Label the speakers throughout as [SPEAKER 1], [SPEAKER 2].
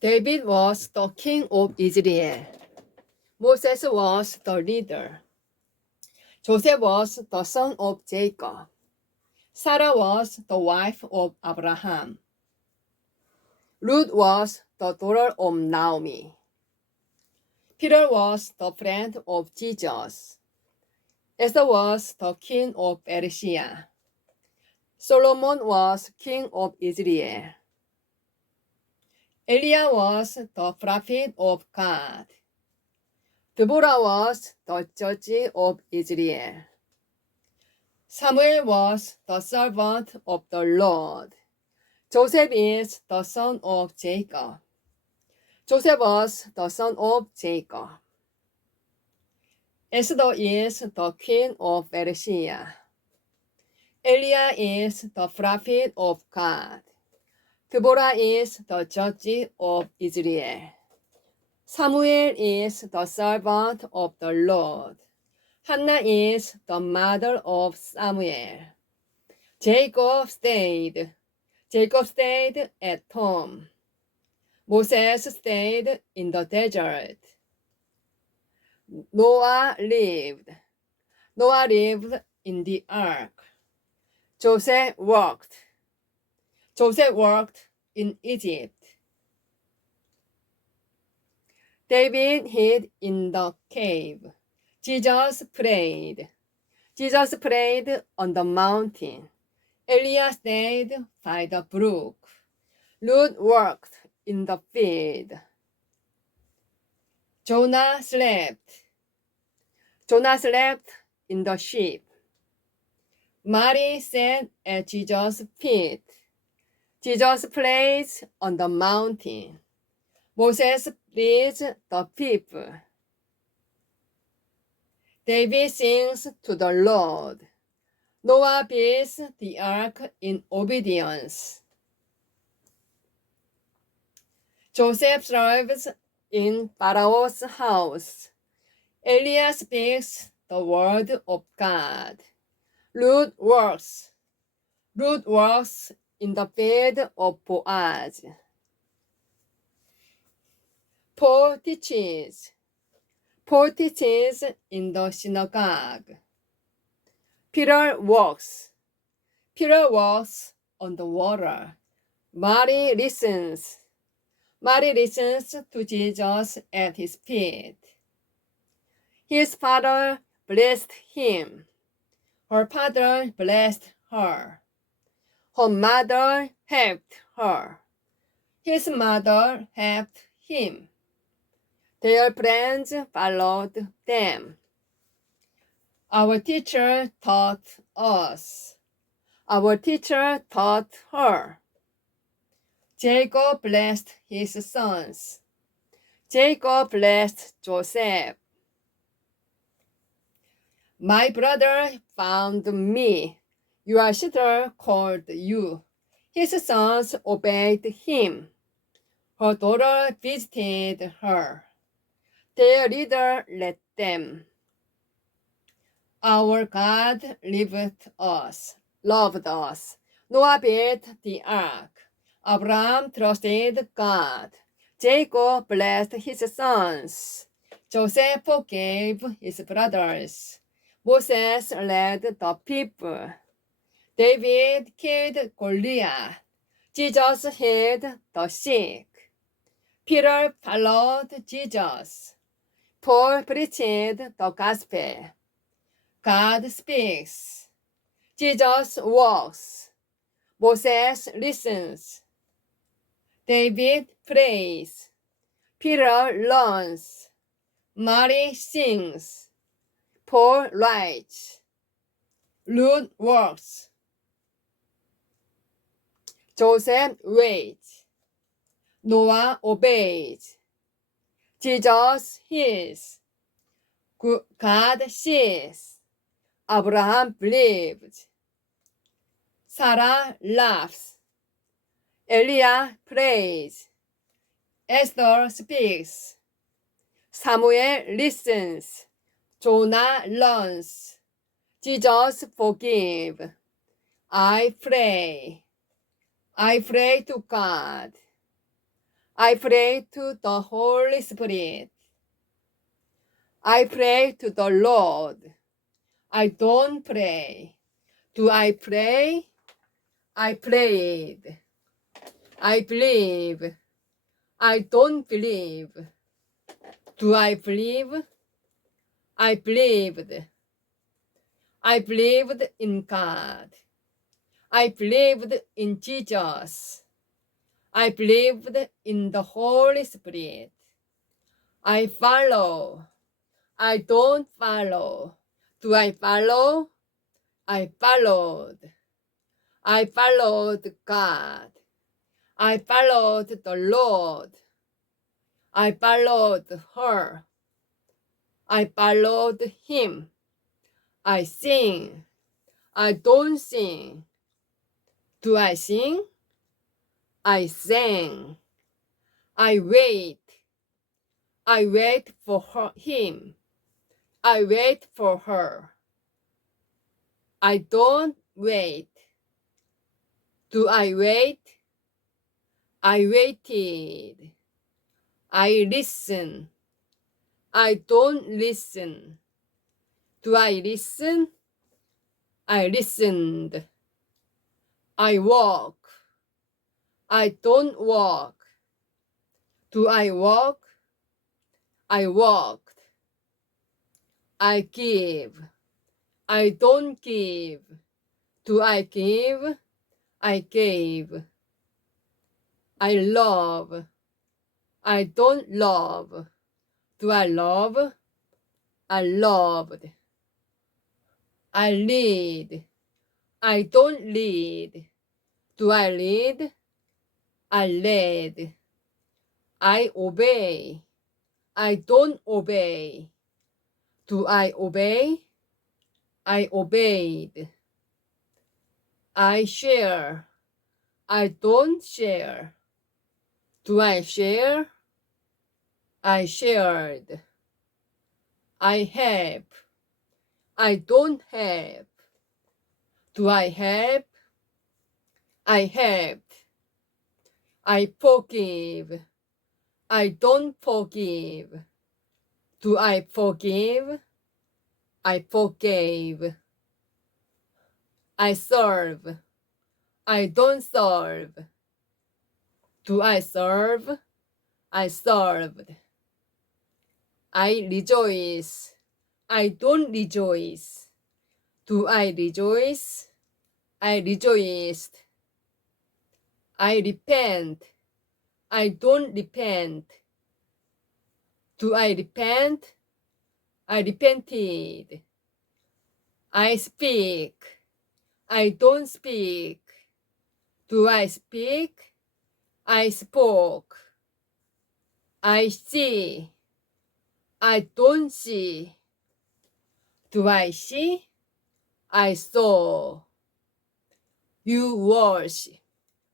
[SPEAKER 1] David was the king of Israel. Moses was the leader. Joseph was the son of Jacob. Sarah was the wife of Abraham. Ruth was the daughter of Naomi. Peter was the friend of Jesus. Esther was the king of Persia. Solomon was king of Israel. Eliah was the prophet of God. Deborah was the judge of Israel. Samuel was the servant of the Lord. Joseph is the son of Jacob. Joseph was the son of Jacob. Esther is the queen of Persia. Eliah is the prophet of God. Deborah is the judge of Israel. Samuel is the servant of the Lord. Hannah is the mother of Samuel. Jacob stayed. Jacob stayed at home. Moses stayed in the desert. Noah lived. Noah lived in the ark. Joseph worked. Joseph worked in Egypt. David hid in the cave. Jesus prayed. Jesus prayed on the mountain. Elias stayed by the brook. Ruth worked in the field. Jonah slept. Jonah slept in the ship. Mary sat at Jesus' feet. Jesus plays on the mountain. Moses leads the people. David sings to the Lord. Noah builds the ark in obedience. Joseph serves in Pharaoh's house. Elias speaks the word of God. Ruth works. Ruth works in the bed of Boaz. Paul teaches. Paul teaches in the synagogue. Peter walks. Peter walks on the water. Mary listens. Mary listens to Jesus at his feet. His father blessed him. Her father blessed her. Her mother helped her. His mother helped him. Their friends followed them. Our teacher taught us. Our teacher taught her. Jacob blessed his sons. Jacob blessed Joseph. My brother found me. Your sister called you. His sons obeyed him. Her daughter visited her. Their leader led them. Our God lived us, loved us. Noah built the ark. Abraham trusted God. Jacob blessed his sons. Joseph forgave his brothers. Moses led the people. David killed Goliath. Jesus healed the sick. Peter followed Jesus. Paul preached the gospel. God speaks. Jesus walks. Moses listens. David prays. Peter learns. Mary sings. Paul writes. Luke works. Joseph waits. Noah obeys. Jesus hears. God sees. Abraham believes. Sarah laughs. Eliah prays. Esther speaks. Samuel listens. Jonah learns. Jesus forgive. I pray. I pray to God. I pray to the Holy Spirit. I pray to the Lord. I don't pray. Do I pray? I prayed. I believe. I don't believe. Do I believe? I believed. I believed in God. I believed in Jesus. I believed in the Holy Spirit. I follow. I don't follow. Do I follow? I followed. I followed God. I followed the Lord. I followed her. I followed him. I sing. I don't sing. Do I sing? I sang. I wait. I wait for her, him. I wait for her. I don't wait. Do I wait? I waited. I listen. I don't listen. Do I listen? I listened. I walk. I don't walk. Do I walk? I walked. I give. I don't give. Do I give? I gave. I love. I don't love. Do I love? I loved. I lead. I don't lead. Do I lead? I led. I obey. I don't obey. Do I obey? I obeyed. I share. I don't share. Do I share? I shared. I have. I don't have. Do I have? I have. I forgive. I don't forgive. Do I forgive? I forgave. I serve. I don't serve. Do I serve? I served. I rejoice. I don't rejoice. Do I rejoice? I rejoiced. I repent. I don't repent. Do I repent? I repented. I speak. I don't speak. Do I speak? I spoke. I see. I don't see. Do I see? I saw. You wash.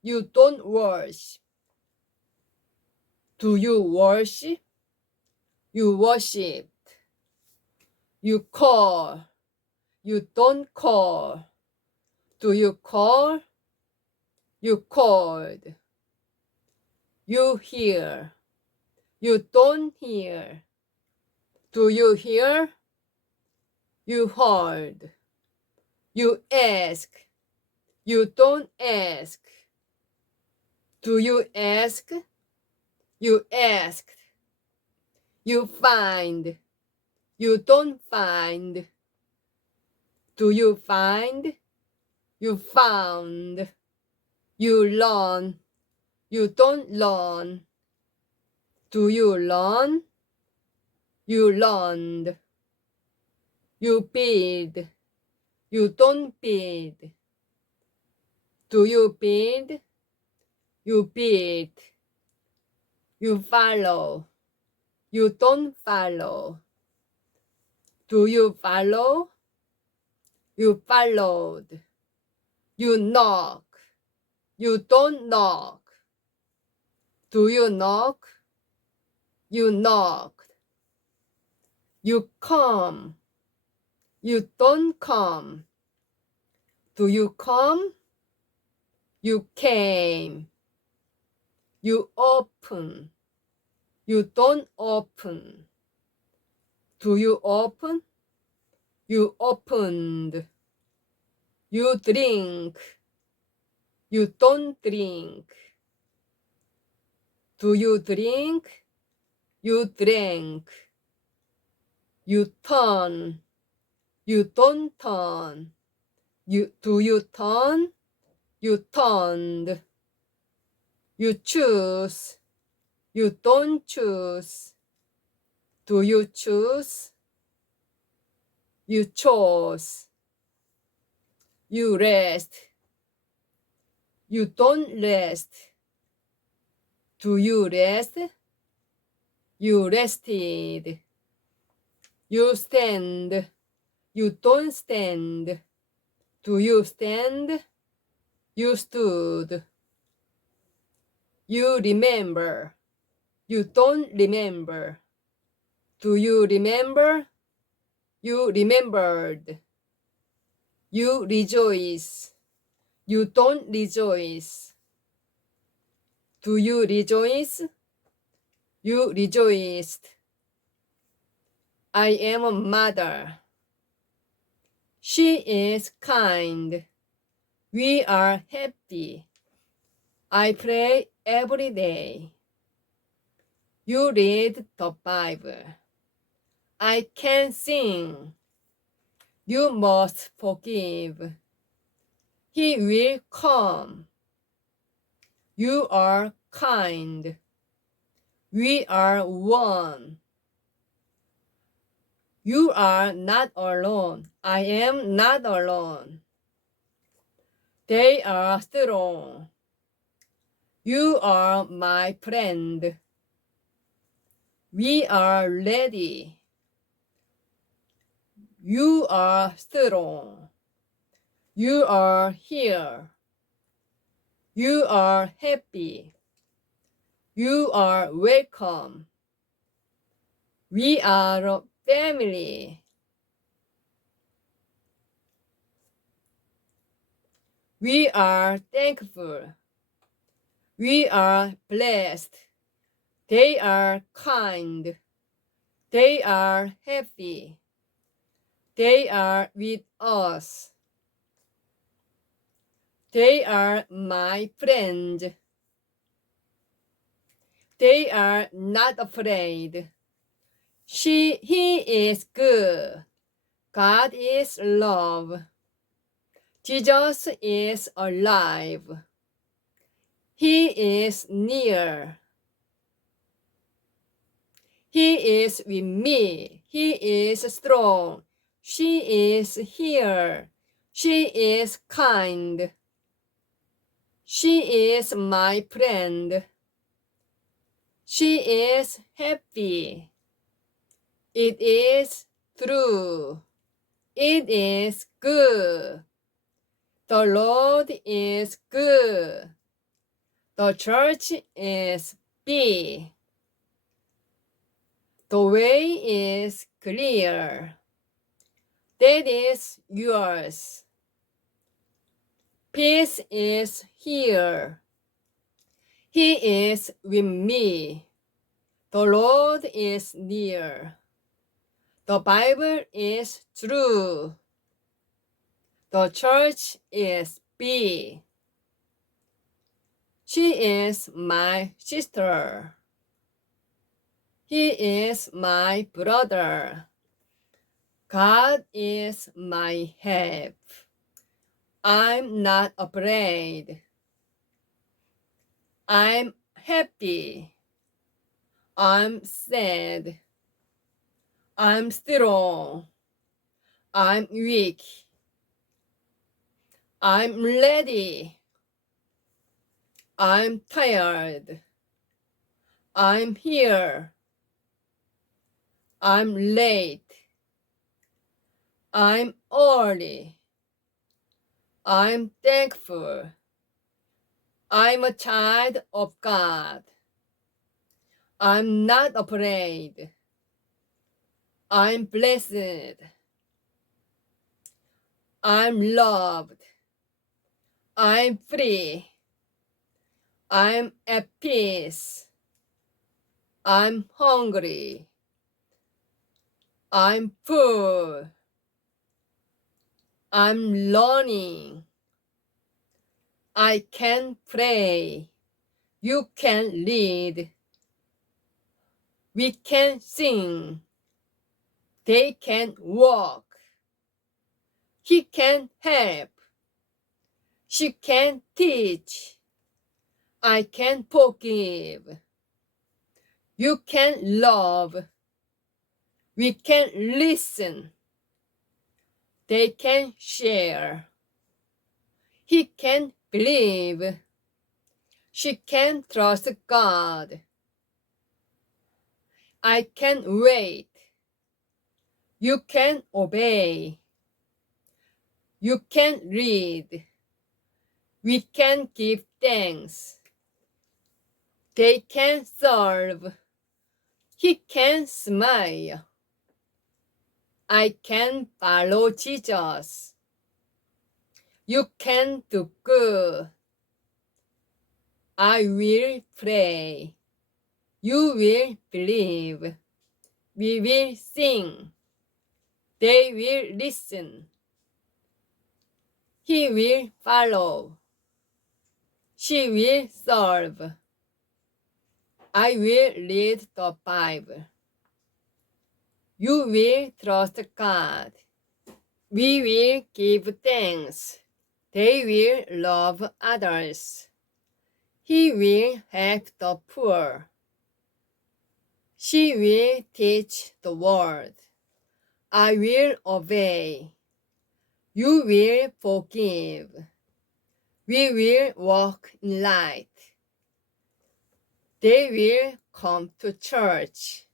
[SPEAKER 1] You don't wash. Do you wash? You worship. You call. You don't call. Do you call? You called. You hear. You don't hear. Do you hear? You heard. You ask. You don't ask. Do you ask? You asked. You find. You don't find. Do you find? You found. You learn. You don't learn. Do you learn? You learned. You bid. You don't bid. Do you bid? You bid. You follow. You don't follow. Do you follow? You followed. You knock. You don't knock. Do you knock? You knocked. You come. You don't come. Do you come? You came. You open. You don't open. Do you open? You opened. You drink. You don't drink. Do you drink? You drank. You turn. You don't turn. You do you turn? You turned. You choose. You don't choose. Do you choose? You chose. You rest. You don't rest. Do you rest? You rested. You stand. You don't stand. Do you stand? You stood. You remember. You don't remember. Do you remember? You remembered. You rejoice. You don't rejoice. Do you rejoice? You rejoiced. I am a mother. She is kind. We are happy. I pray every day. You read the Bible. I can sing. You must forgive. He will come. You are kind. We are one. You are not alone. I am not alone. They are strong. You are my friend. We are ready. You are strong. You are here. You are happy. You are welcome. We are family. We are thankful. We are blessed. They are kind. They are happy. They are with us. They are my friend. They are not afraid. She, he is good. God is love. Jesus is alive. He is near. He is with me. He is strong. She is here. She is kind. She is my friend. She is happy. It is true. It is good. The Lord is good. The church is big. The way is clear. That is yours. Peace is here. He is with me. The Lord is near. The Bible is true. The church is big. She is my sister. He is my brother. God is my help. I'm not afraid. I'm happy. I'm sad. I'm strong. I'm weak. I'm ready. I'm tired. I'm here. I'm late. I'm early. I'm thankful. I'm a child of God. I'm not afraid. I'm blessed. I'm loved. I'm free. I'm at peace. I'm hungry. I'm full. I'm learning. I can pray. You can read. We can sing. They can walk. He can help. She can teach. I can forgive. You can love. We can listen. They can share. He can believe. She can trust God. I can wait. You can obey. You can read. We can give thanks. They can serve. He can smile. I can follow Jesus. You can do good. I will pray. You will believe. We will sing. They will listen. He will follow. She will serve. I will read the Bible. You will trust God. We will give thanks. They will love others. He will help the poor. She will teach the world. I will obey. You will forgive. We will walk in light. They will come to church.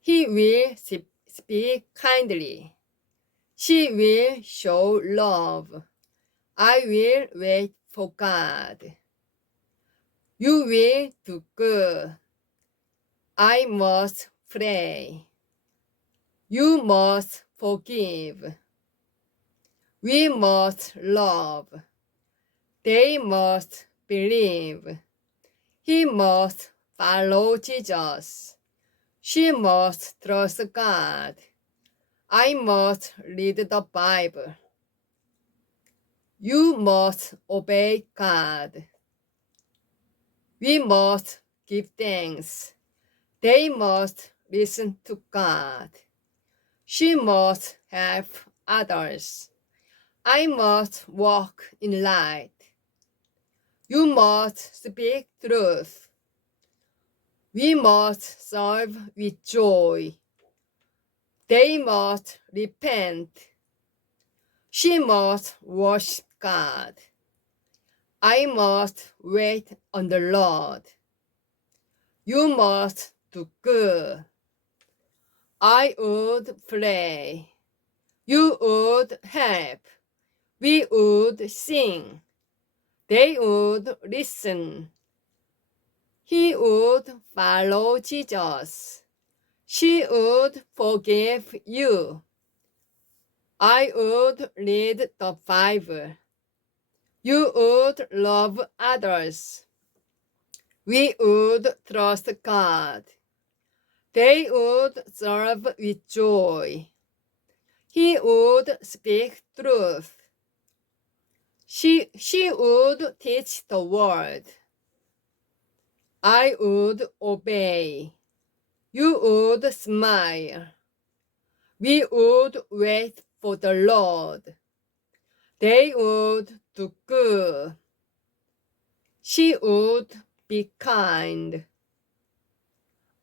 [SPEAKER 1] He will speak kindly. She will show love. I will wait for God. You will do good. I must pray. You must forgive. We must love. They must believe. He must follow Jesus. She must trust God. I must read the Bible. You must obey God. We must give thanks. They must listen to God. She must help others. I must walk in light. You must speak truth. We must serve with joy. They must repent. She must worship God. I must wait on the Lord. You must do good. I would pray. You would help. We would sing. They would listen. He would follow Jesus. She would forgive you. I would read the Bible. You would love others. We would trust God. They would serve with joy. He would speak truth. She, she would teach the world. I would obey. You would smile. We would wait for the Lord. They would do good. She would be kind.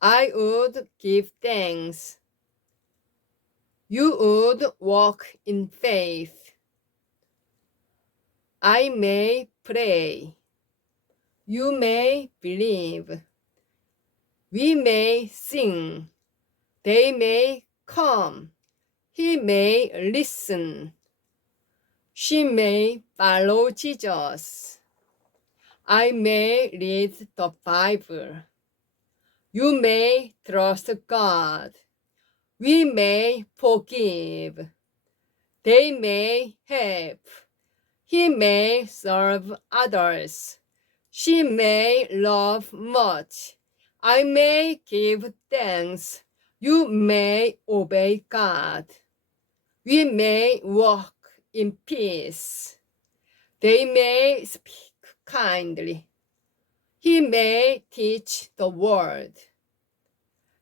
[SPEAKER 1] I would give thanks. You would walk in faith. I may pray. You may believe. We may sing. They may come. He may listen. She may follow Jesus. I may read the Bible. You may trust God. We may forgive. They may help. He may serve others. She may love much. I may give thanks. You may obey God. We may walk in peace. They may speak kindly. He may teach the word.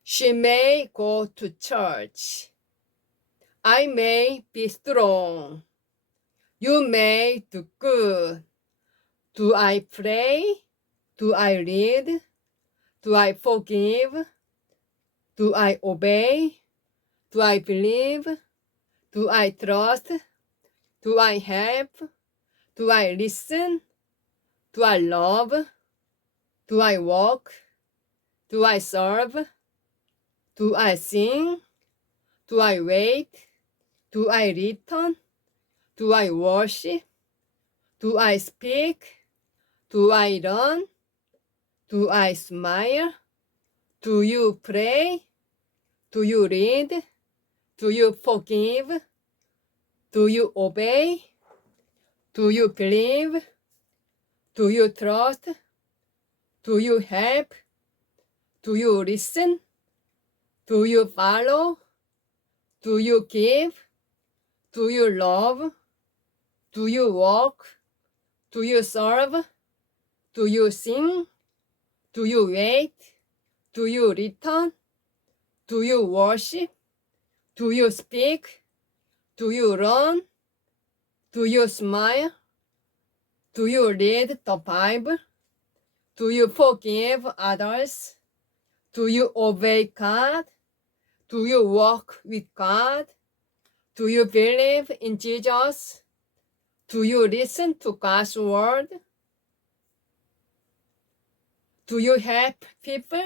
[SPEAKER 1] She may go to church. I may be strong. You may do good. Do I pray? Do I read? Do I forgive? Do I obey? Do I believe? Do I trust? Do I help? Do I listen? Do I love? Do I walk? Do I serve? Do I sing? Do I wait? Do I return? Do I worship? Do I speak? Do I run? Do I smile? Do you pray? Do you read? Do you forgive? Do you obey? Do you believe? Do you trust? Do you help? Do you listen? Do you follow? Do you give? Do you love? Do you walk? Do you serve? Do you sing? Do you wait? Do you return? Do you worship? Do you speak? Do you run? Do you smile? Do you read the Bible? Do you forgive others? Do you obey God? Do you walk with God? Do you believe in Jesus? Do you listen to God's word? Do you help people?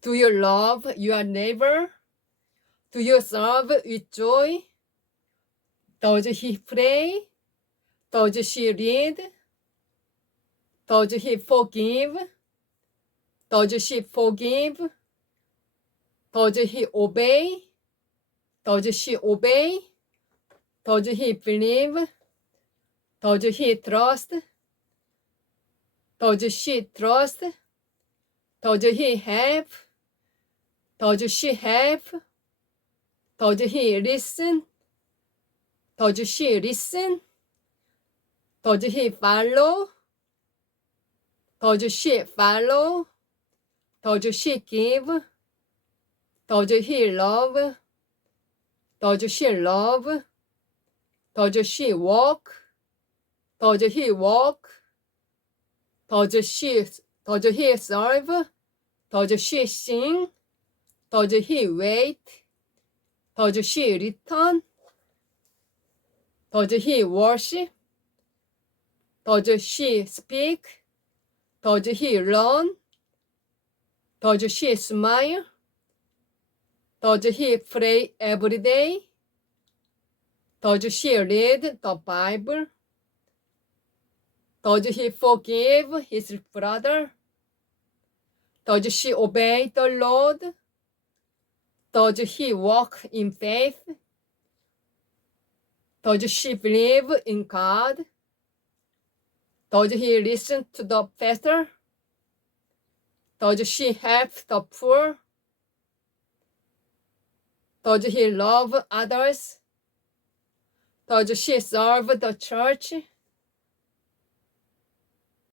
[SPEAKER 1] Do you love your neighbor? Do you serve with joy? Does he pray? Does she read? Does he forgive? Does she forgive? Does he obey? Does she obey? Does he believe? Does he trust? Does she trust? Does he help? Does she help? Does he listen? Does she listen? Does he follow? Does she follow? Does she give? Does he love? Does she love? Does she walk? Does he walk? Does she does he serve? Does she sing? Does he wait? Does she return? Does he worship? Does she speak? Does he run? Does she smile? Does he pray every day? Does she read the Bible? Does he forgive his brother? Does she obey the Lord? Does he walk in faith? Does she believe in God? Does he listen to the pastor? Does she help the poor? Does he love others? Does she serve the church?